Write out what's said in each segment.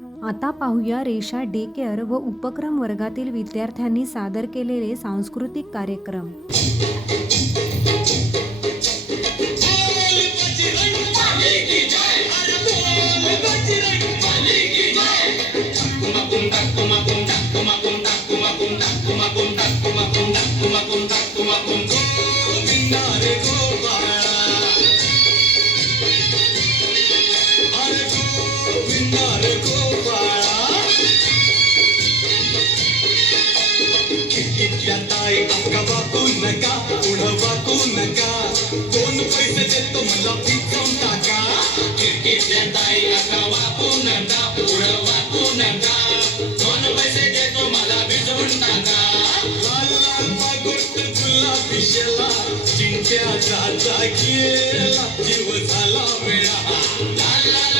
आता पाहूया रेषा डे केअर व उपक्रम वर्गातील विद्यार्थ्यांनी सादर केलेले सांस्कृतिक कार्यक्रम. ताई अक्का वाकू नका पुढं वाकू नका. दोन पैसे देतो मला पिचवून टाका? खिडकीतल्या ताई अक्का वाकू नका पुढं वाकू नका. दोन पैसे देतो मला भिजवून टाका? लाल लाल मागोट गुलाबी शेला चिंट्याचा गेला जीव झाला वेळा. लाल लाल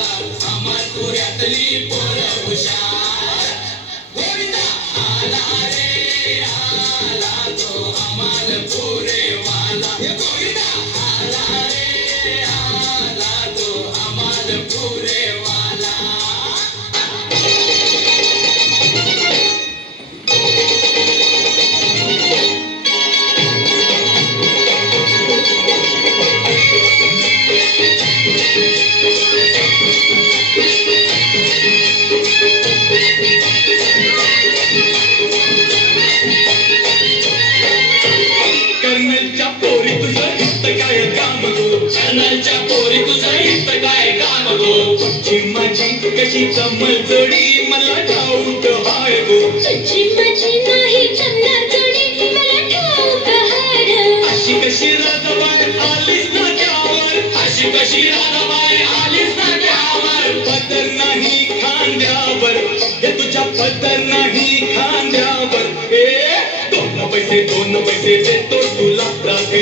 कर्नलच्या पोरी तुझं हित काय काम गो? माझी कशी चमल जोडी मला ठाऊक हाय गो. माझी नाही जमणार जोडी मला ठाऊक हाड अशी कशी राजबाई आलीस ना त्यावर? अशी कशी राजबाई आलीस ना त्यावर? पदर नाही खांद्यावर. हे तुझ्या पदर नाही खांद्यावर. ए दोन पैसे दोन पैसे देतो तुला राधे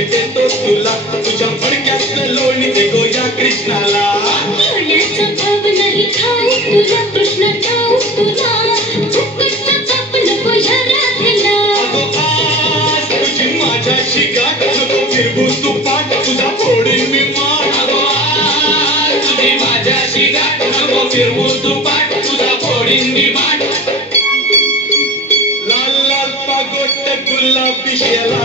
नको तू पाठ तुझा फोडीन मी लाल लाल पागोट गुलाबी शेला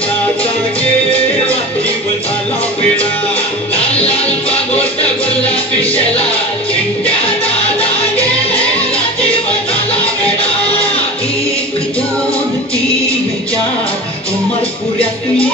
नाचा गेला जीव झाला वेळा लाल लाल पागोट गुलाबी शेला नाचा गेला जीव झाला वेळा एक दोन तीन चार अमरपुऱ्यातली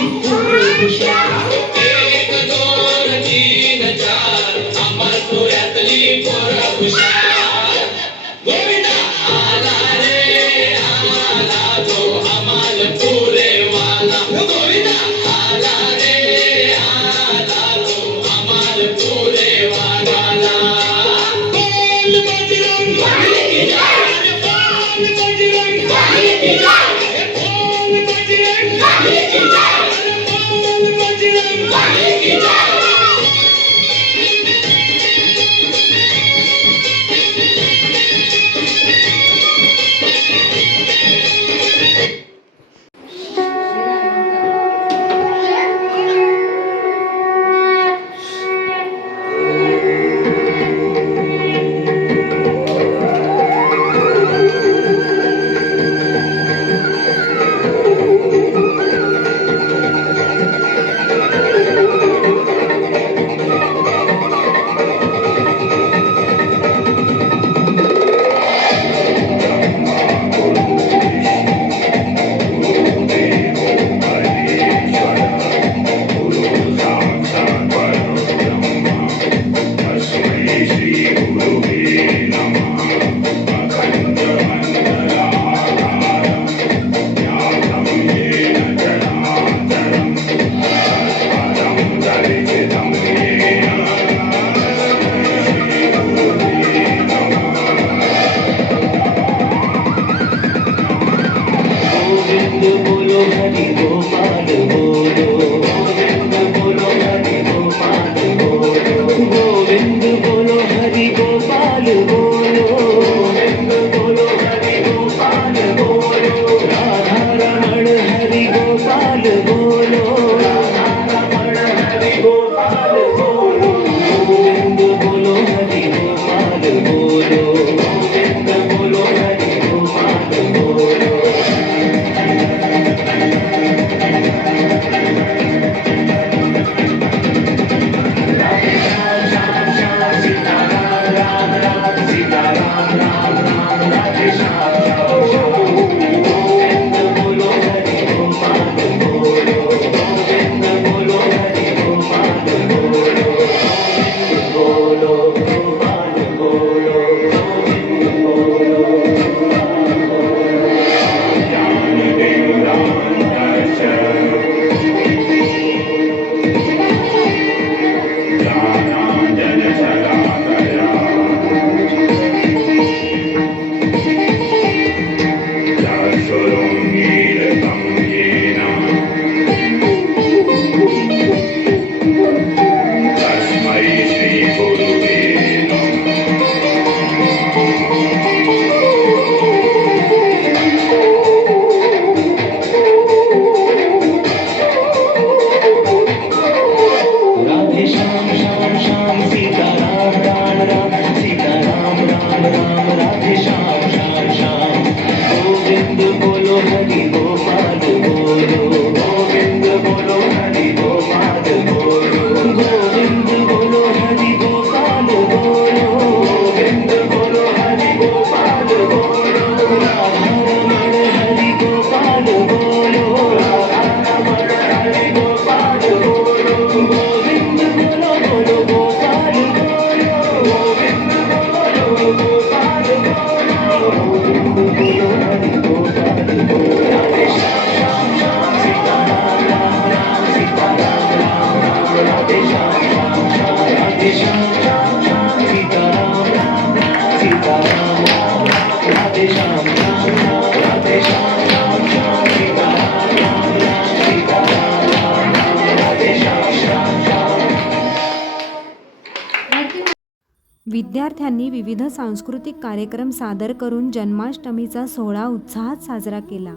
विद्यार्थ्यांनी विविध सांस्कृतिक कार्यक्रम सादर करून जन्माष्टमीचा सोहळा उत्साहात साजरा केला.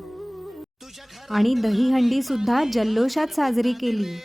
आणि दहीहंडी सुद्धा जल्लोषात साजरी केली.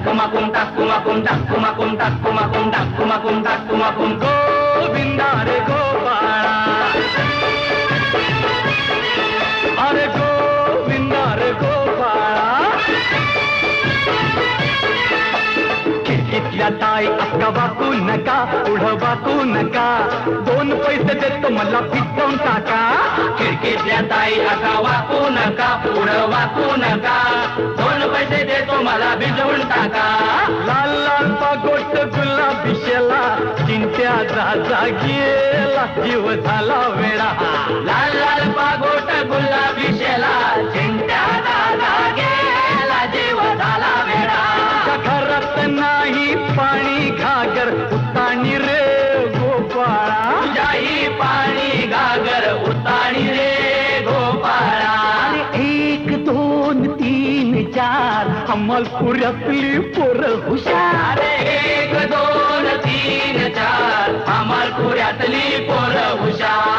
kuntas, kuma kuntas, kuma kuntas, kuma kuntas, kuma kuntas, kuma kuntas, kuma kuntas. खिडकीतल्या अक्का वाकू नका पुढं वाकू नका. दोन पैसे देतो मला पिटवून टाका. खिडकीतल्या ताई अक्का वाकू नका पुढं वाकू नका. दोन पैसे देतो मला भिजवून टाका. लाल लाल पागोट गुलाबी शेला चिंत्या जा गेला जीव झाला वेळा लाल लाल पागोट गुलाबी शेला चिंत्या जा गेला जीव झाला वेळा तुझ्या घरात नाही उताणी रे गोपाळा. तुझ्याही पाणी घागर उताणी रे गोपाळा. एक दोन तीन चार अमलपुऱ्यातली पोर हुशार. एक दोन तीन चार अमलपुऱ्यातली पोर हुशार.